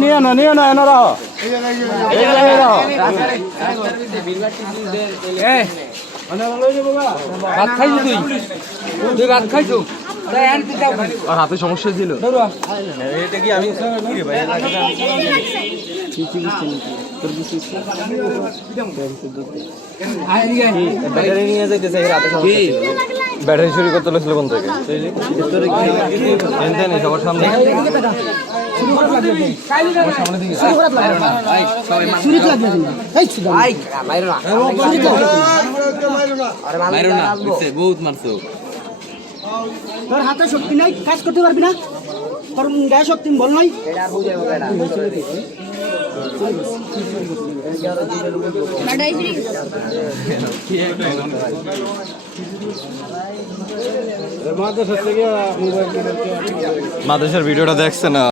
নিয়ে না এনারা ভাত খাইছো তুই ভাত খাইছো আর হাতে সমস্যা ছিল এটা কি আমি ব্যাটারি নিয়ে যাইতে চাই রাতে সমস্যা ছিল ব্যাটারি চুরি করতে লেছিল কোন থেকে সবার সামনে বহুত মারছো তোর হাতে শক্তি নাই, কাজ করতে পারবি না, তোর গায়ে শক্তি বল নাই। মাদ্রাসার ভিডিওটা দেখছে না।